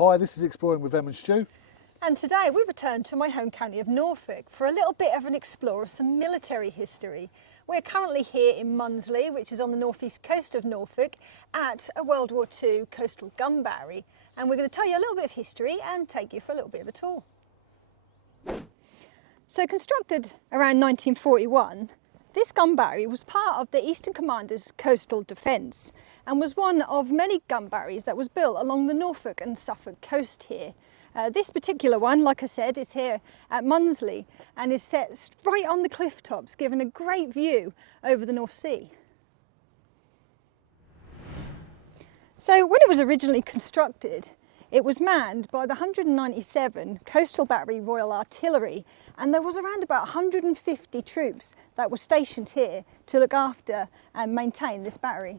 Hi, this is Exploring with Em and Stu. And today we've returned to my home county of Norfolk for a little bit of an explore of some military history. We're currently here in Mundesley, which is on the northeast coast of Norfolk, at a World War II coastal gun battery. And we're going to tell you a little bit of history and take you for a little bit of a tour. So constructed around 1941, this gun battery was part of the Eastern Commander's coastal defence and was one of many gun batteries that was built along the Norfolk and Suffolk coast here. This particular one, like I said, is here at Mundesley and is set right on the cliff tops, giving a great view over the North Sea. So when it was originally constructed, it was manned by the 197 Coastal Battery Royal Artillery, and there was around about 150 troops that were stationed here to look after and maintain this battery.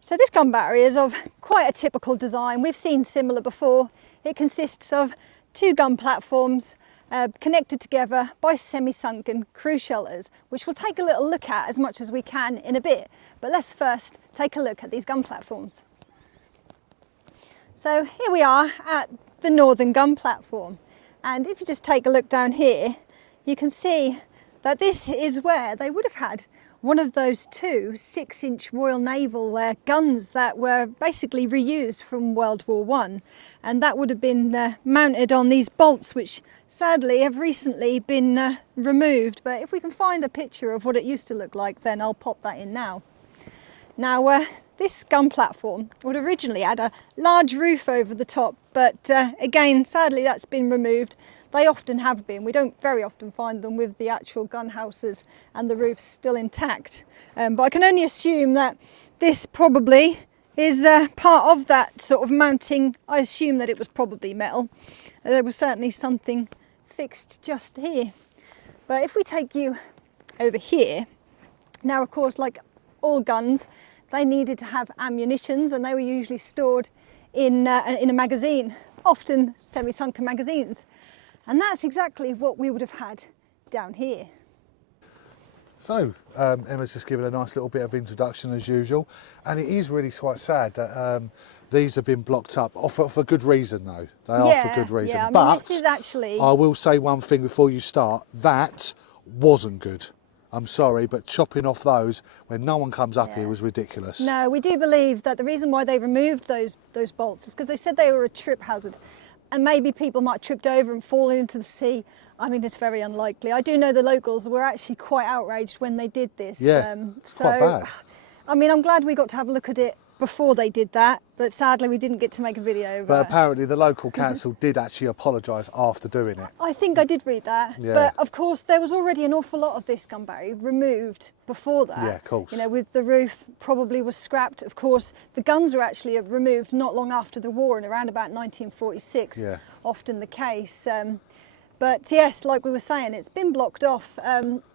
So this gun battery is of quite a typical design. We've seen similar before. It consists of two gun platforms connected together by semi-sunken cruise shelters, which we'll take a little look at as much as we can in a bit. But let's first take a look at these gun platforms. So here we are at the northern gun platform, and if you just take a look down here, you can see that this is where they would have had one of those two 6-inch Royal Naval guns that were basically reused from World War I, and that would have been mounted on these bolts, which sadly have recently been removed. But if we can find a picture of what it used to look like, then I'll pop that in now. Now this gun platform would originally had a large roof over the top, but again, sadly that's been removed. They often have been. We don't very often find them with the actual gun houses and the roofs still intact. But I can only assume that this probably is part of that sort of mounting. I assume that it was probably metal. There was certainly something fixed just here. But if we take you over here, now of course, like all guns, they needed to have ammunitions, and they were usually stored in a magazine, often semi-sunken magazines. And that's exactly what we would have had down here. So, Emma's just given a nice little bit of introduction as usual, and it is really quite sad that these have been blocked up, for good reason though. They are for good reason. Yeah, I mean, but this is actually... I will say one thing before you start, that wasn't good. I'm sorry, but chopping off those when no one comes up here was ridiculous. No, we do believe that the reason why they removed those bolts is because they said they were a trip hazard. And maybe people might have tripped over and fallen into the sea. I mean, it's very unlikely. I do know the locals were actually quite outraged when they did this. Yeah, it's quite bad. I mean, I'm glad we got to have a look at it before they did that, but sadly we didn't get to make a video. But apparently the local council did actually apologise after doing it. I think I did read that. Yeah. But of course there was already an awful lot of this gun battery removed before that. Yeah, of course. You know, with the roof probably was scrapped. Of course, the guns were actually removed not long after the war, in around about 1946. Yeah. Often the case. But yes, like we were saying, it's been blocked off.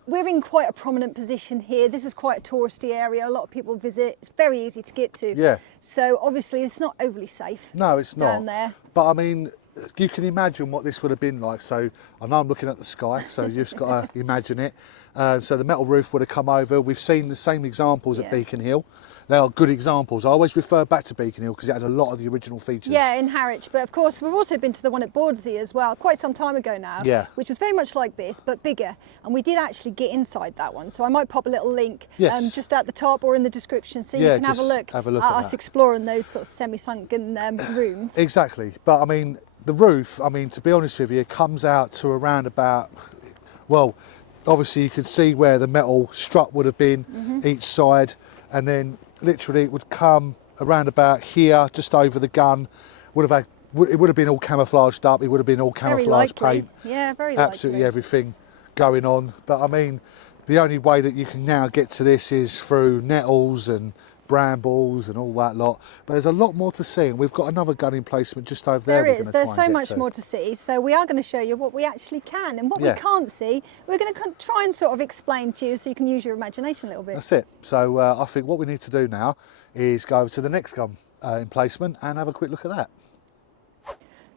We're in quite a prominent position here. This is quite a touristy area. A lot of people visit. It's very easy to get to. Yeah. So obviously it's not overly safe. No, it's not. Down there. But I mean, you can imagine what this would have been like. So I know I'm looking at the sky, so you've just got to imagine it. So the metal roof would have come over. We've seen the same examples at Beacon Hill. They are good examples. I always refer back to Beacon Hill because it had a lot of the original features. Yeah, in Harwich. But of course, we've also been to the one at Bordsey as well, quite some time ago now. Yeah. Which was very much like this, but bigger. And we did actually get inside that one. So I might pop a little link just at the top or in the description so you can have a look at us exploring those sort of semi-sunken rooms. Exactly. But I mean, the roof, I mean, to be honest with you, comes out to around about, well, obviously you can see where the metal strut would have been each side, and then literally it would come around about here, just over the gun. It would have been all camouflaged up. It would have been all camouflage paint. Yeah, very absolutely likely. Everything going on. But I mean, the only way that you can now get to this is through nettles and brambles and all that lot. But there's a lot more to see, and we've got another gun emplacement just over there. There is. There's so much more to see. So we are going to show you what we actually can, and what we can't see, we're going to try and sort of explain to you so you can use your imagination a little bit. That's it. So I think what we need to do now is go over to the next gun emplacement and have a quick look at that.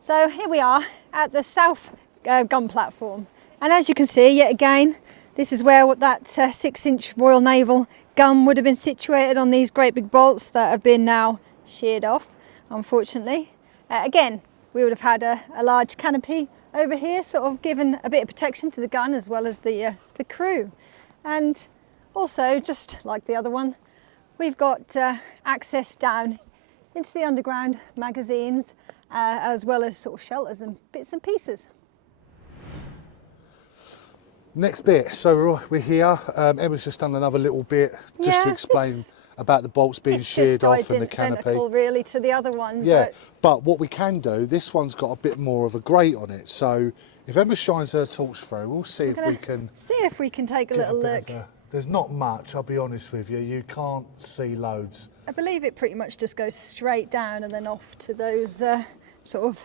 So here we are at the south gun platform, and as you can see, yet again, this is where that 6-inch Royal Naval gun would have been situated on these great big bolts that have been now sheared off. unfortunately. Again, we would have had a large canopy over here, sort of given a bit of protection to the gun as well as the crew. And also, just like the other one, we've got access down into the underground magazines, as well as sort of shelters and bits and pieces. Next bit, so we're here. Emma's just done another little bit just to explain about the bolts being sheared off and the canopy. Identical really to the other one. Yeah, but what we can do, this one's got a bit more of a grate on it. So if Emma shines her torch through, we'll see if we can... See if we can take a little look. There's not much, I'll be honest with you. You can't see loads. I believe it pretty much just goes straight down and then off to those sort of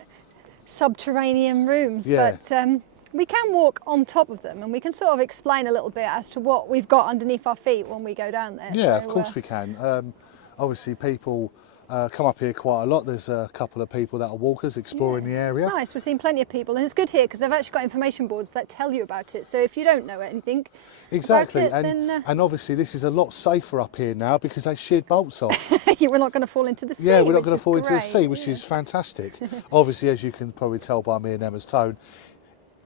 subterranean rooms. Yeah. But we can walk on top of them and we can sort of explain a little bit as to what we've got underneath our feet when we go down there. Yeah, so, of course we can. Obviously people come up here quite a lot. There's a couple of people that are walkers exploring the area. It's nice, we've seen plenty of people and it's good here because they've actually got information boards that tell you about it. So if you don't know anything exactly, about it, and obviously this is a lot safer up here now because they sheared bolts off. we're not going to fall into the sea. Yeah, we're not going to fall into the sea, which is fantastic. Obviously, as you can probably tell by me and Emma's tone,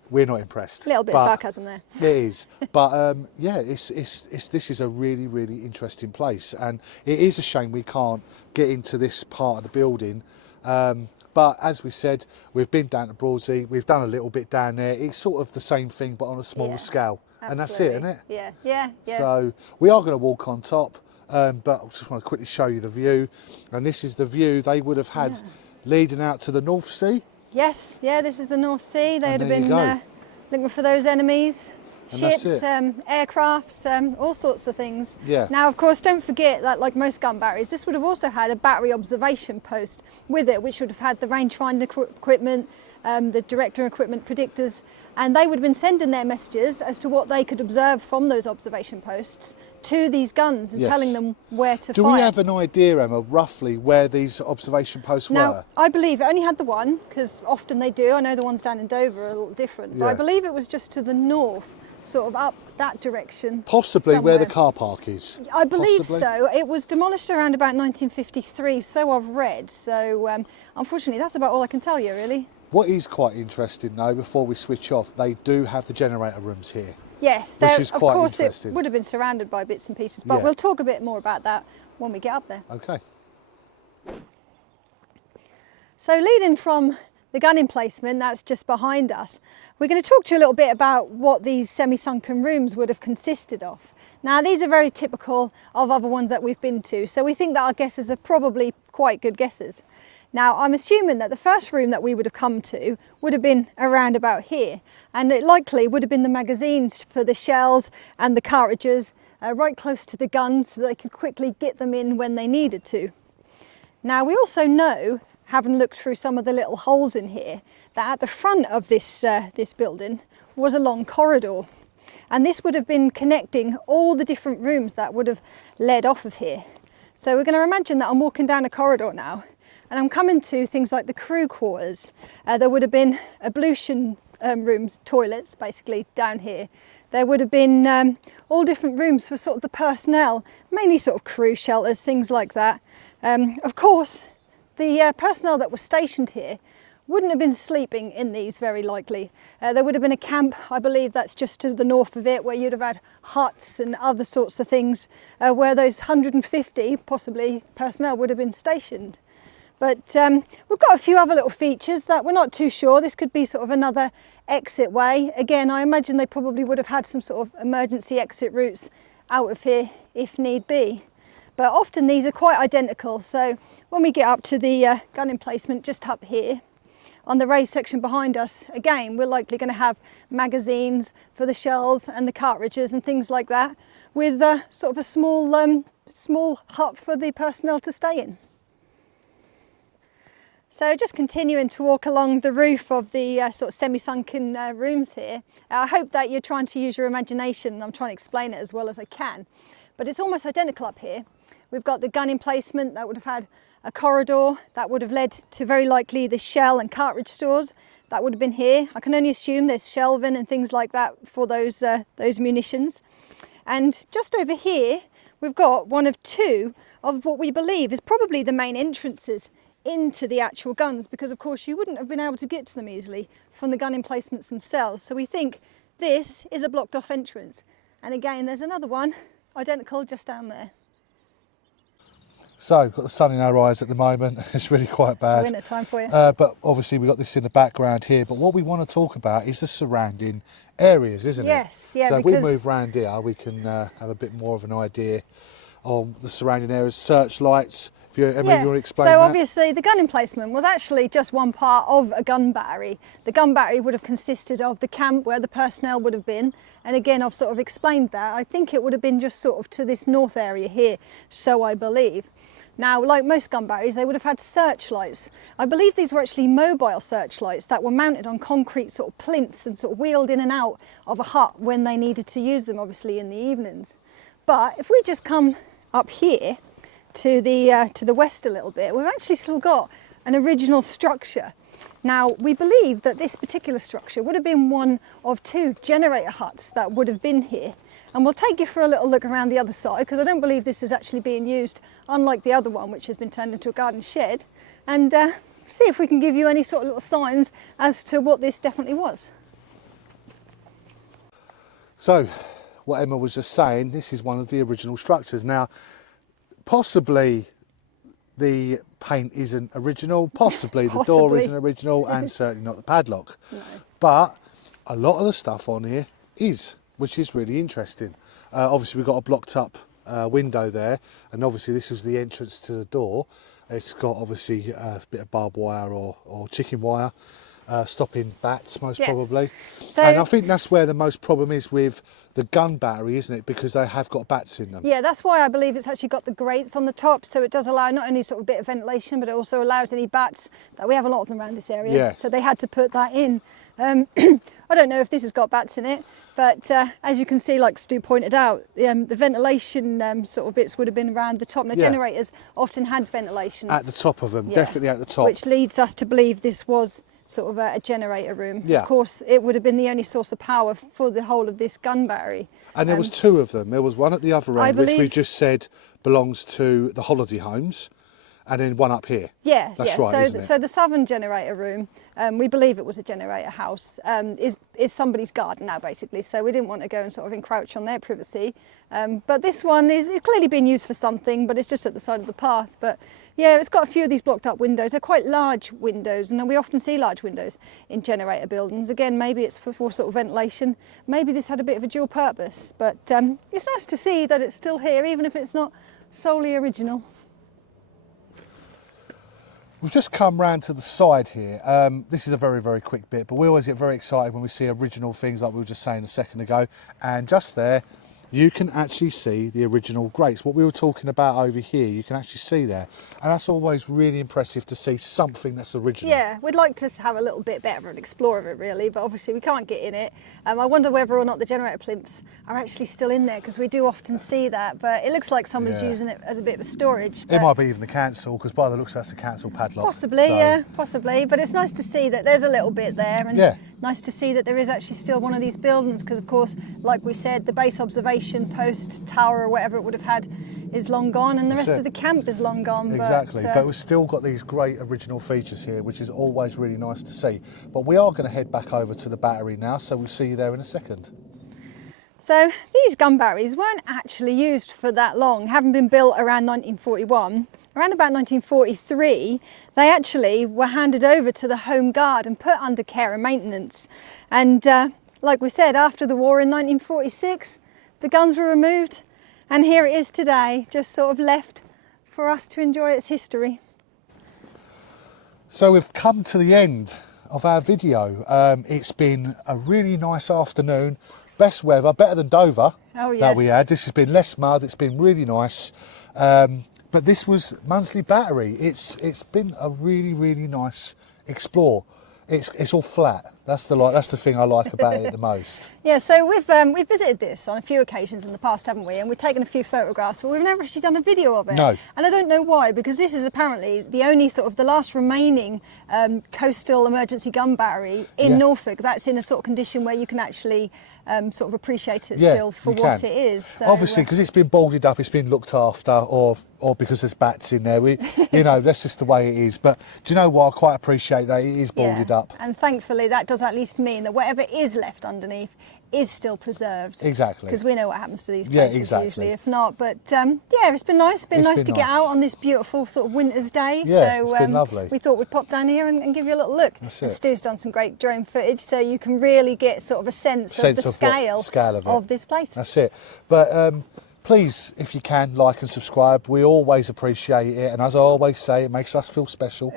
we're not impressed. A little bit of sarcasm there. It is, but yeah, this is a really, really interesting place, and it is a shame we can't get into this part of the building. But as we said, we've been down to Broadsea, we've done a little bit down there. It's sort of the same thing, but on a smaller scale, and that's it, isn't it? Yeah. So we are going to walk on top, but I just want to quickly show you the view, and this is the view they would have had leading out to the North Sea. Yes, this is the North Sea. They would have been looking for those enemies, And ships, aircrafts, all sorts of things. Yeah. Now, of course, don't forget that, like most gun batteries, this would have also had a battery observation post with it, which would have had the rangefinder equipment, the director equipment predictors, and they would have been sending their messages as to what they could observe from those observation posts to these guns and telling them where to fire. Do we have an idea, Emma, roughly where these observation posts were? Now, I believe it only had the one, because often they do. I know the ones down in Dover are a little different, but I believe it was just to the north, sort of up that direction. Possibly somewhere. where the car park is. I believe so. It was demolished around about 1953, so I've read. So unfortunately, that's about all I can tell you, really. What is quite interesting, though, before we switch off, they do have the generator rooms here. Yes, which is quite of course interesting. It would have been surrounded by bits and pieces, but we'll talk a bit more about that when we get up there. Okay. So leading from the gun emplacement, that's just behind us, we're going to talk to you a little bit about what these semi-sunken rooms would have consisted of. Now, these are very typical of other ones that we've been to, so we think that our guesses are probably quite good guesses. Now, I'm assuming that the first room that we would have come to would have been around about here, and it likely would have been the magazines for the shells and the cartridges right close to the guns so they could quickly get them in when they needed to. Now, we also know, having looked through some of the little holes in here, that at the front of this building was a long corridor, and this would have been connecting all the different rooms that would have led off of here. So we're going to imagine that I'm walking down a corridor now, and I'm coming to things like the crew quarters. There would have been ablution rooms, toilets, basically, down here. There would have been all different rooms for sort of the personnel, mainly sort of crew shelters, things like that. Of course, the personnel that were stationed here wouldn't have been sleeping in these, very likely. There would have been a camp, I believe that's just to the north of it, where you'd have had huts and other sorts of things, where those 150, possibly, personnel would have been stationed. But we've got a few other little features that we're not too sure. This could be sort of another exit way. Again, I imagine they probably would have had some sort of emergency exit routes out of here if need be. But often these are quite identical. So when we get up to the gun emplacement just up here, on the raised section behind us, again, we're likely going to have magazines for the shells and the cartridges and things like that, with sort of a small hut for the personnel to stay in. So just continuing to walk along the roof of the sort of semi-sunken rooms here. I hope that you're trying to use your imagination, and I'm trying to explain it as well as I can. But it's almost identical up here. We've got the gun emplacement that would have had a corridor that would have led to very likely the shell and cartridge stores. That would have been here. I can only assume there's shelving and things like that for those munitions. And just over here, we've got one of two of what we believe is probably the main entrances into the actual guns, because of course you wouldn't have been able to get to them easily from the gun emplacements themselves. So we think this is a blocked off entrance. And again, there's another one identical just down there. So we've got the sun in our eyes at the moment. It's really quite bad. It's winter time for you. But obviously we've got this in the background here. But what we want to talk about is the surrounding areas, isn't it? Yes, yeah. So if we move around here, we can have a bit more of an idea on the surrounding areas, searchlights. If you, Emma, you want to explain that? So obviously the gun emplacement was actually just one part of a gun battery. The gun battery would have consisted of the camp where the personnel would have been. And again, I've sort of explained that. I think it would have been just sort of to this north area here, so I believe. Now, like most gun batteries, they would have had searchlights. I believe these were actually mobile searchlights that were mounted on concrete sort of plinths and sort of wheeled in and out of a hut when they needed to use them, obviously in the evenings. But if we just come up here to the west a little bit, we've actually still got an original structure. Now, we believe that this particular structure would have been one of 2 generator huts that would have been here. And we'll take you for a little look around the other side, because I don't believe this is actually being used, unlike the other one, which has been turned into a garden shed, and see if we can give you any sort of little signs as to what this definitely was. So, what Emma was just saying, this is one of the original structures. Now, possibly the paint isn't original, possibly the door isn't original, and certainly not the padlock. No. But a lot of the stuff on here is, which is really interesting. Obviously we've got a blocked up window there, and obviously this is the entrance to the door. It's got obviously a bit of barbed wire or chicken wire, stopping bats most probably. So, and I think that's where the most problem is with the gun battery, isn't it? Because they have got bats in them. Yeah, that's why I believe it's actually got the grates on the top, so it does allow not only sort of a bit of ventilation, but it also allows any bats, that we have a lot of them around this area. Yeah. So they had to put that in. I don't know if this has got bats in it, but as you can see, like Stu pointed out, the ventilation sort of bits would have been around the top. Now, generators often had ventilation. At the top of them, definitely at the top. Which leads us to believe this was sort of a generator room. Yeah. Of course, it would have been the only source of power for the whole of this gun battery. And there was 2 of them. There was one at the other end, which we just said belongs to the holiday homes, and then one up here. Yeah, that's right. So the southern generator room, we believe it was a generator house, is somebody's garden now, basically. So we didn't want to go and sort of encroach on their privacy. But this one is clearly being used for something, but it's just at the side of the path. But yeah, it's got a few of these blocked up windows. They're quite large windows, and we often see large windows in generator buildings. Again, maybe it's for sort of ventilation. Maybe this had a bit of a dual purpose, but it's nice to see that it's still here, even if it's not solely original. We've just come round to the side here. This is a very, very quick bit, but we always get very excited when we see original things like we were just saying a second ago. And just there, you can actually see the original grates. What we were talking about over here, you can actually see there. And that's always really impressive to see something that's original. Yeah, we'd like to have a little bit better of an explore of it really, but obviously we can't get in it. I wonder whether or not the generator plinths are actually still in there, because we do often see that, but it looks like somebody's using it as a bit of a storage. It might be even the council, because by the looks that's the council padlock. Possibly, so. Yeah, possibly, but it's nice to see that there's a little bit there, and nice to see that there is actually still one of these buildings, because of course, like we said, the base observation post, tower or whatever it would have had is long gone, and the rest of the camp is long gone. Exactly, but we've still got these great original features here, which is always really nice to see. But we are going to head back over to the battery now, so we'll see you there in a second. So these gun batteries weren't actually used for that long, having been built around 1941. Around about 1943, they actually were handed over to the Home Guard and put under care and maintenance. And like we said, after the war in 1946, the guns were removed, and here it is today, just sort of left for us to enjoy its history. So we've come to the end of our video. It's been a really nice afternoon, best weather, better than Dover that we had. This has been less mud, it's been really nice. But this was Mundesley Battery. It's been a really, really nice explore. It's all flat. That's the thing I like about it the most. Yeah, so we've visited this on a few occasions in the past, haven't we? And we've taken a few photographs, but we've never actually done a video of it. No. And I don't know why, because this is apparently the only sort of the last remaining coastal emergency gun battery in Norfolk that's in a sort of condition where you can actually sort of appreciate it still for what it is. So, obviously, because it's been boarded up, it's been looked after, or or because there's bats in there. You know, that's just the way it is. But do you know what? I quite appreciate that it is boarded up. And thankfully, that does at least mean that whatever is left underneath is still preserved. Exactly. Because we know what happens to these places exactly. usually, if not. But yeah, it's been nice. It's been nice to get out on this beautiful sort of winter's day. Yeah, so, it's been lovely. We thought we'd pop down here and give you a little look. That's and it. Stu's done some great drone footage, so you can really get sort of a sense of the scale of this place. That's it. But please, if you can, like and subscribe. We always appreciate it. And as I always say, it makes us feel special.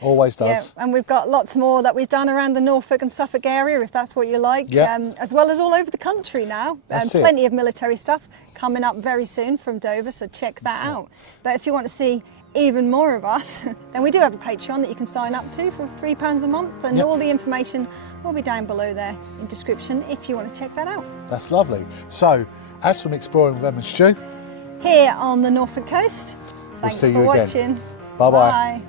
Always does. Yeah, and we've got lots more that we've done around the Norfolk and Suffolk area, if that's what you like, as well as all over the country now. Plenty of military stuff coming up very soon from Dover, so check that out. But if you want to see even more of us, then we do have a Patreon that you can sign up to for £3 a month, and all the information will be down below there in description if you want to check that out. That's lovely. So, as from Exploring with Em and Stu, here on the Norfolk coast, thanks for watching. Bye-bye. Bye.